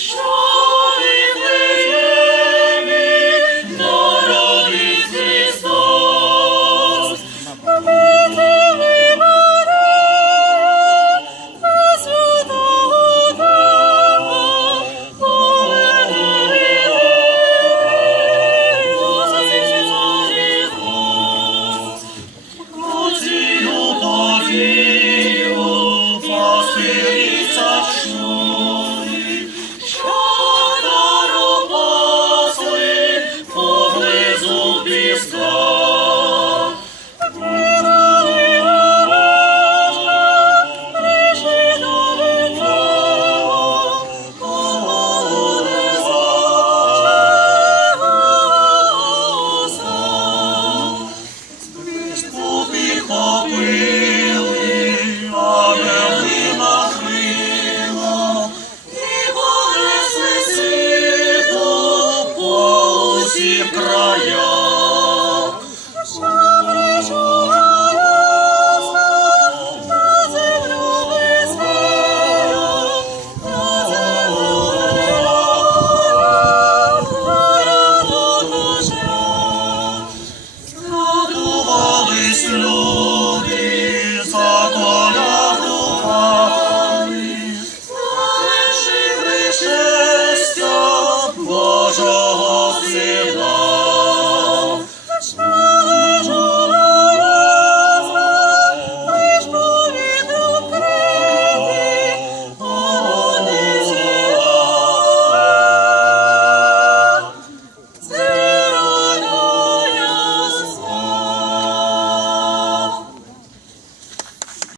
Show. схопили, а велима хвила, і понесли сито по усі края. Lord.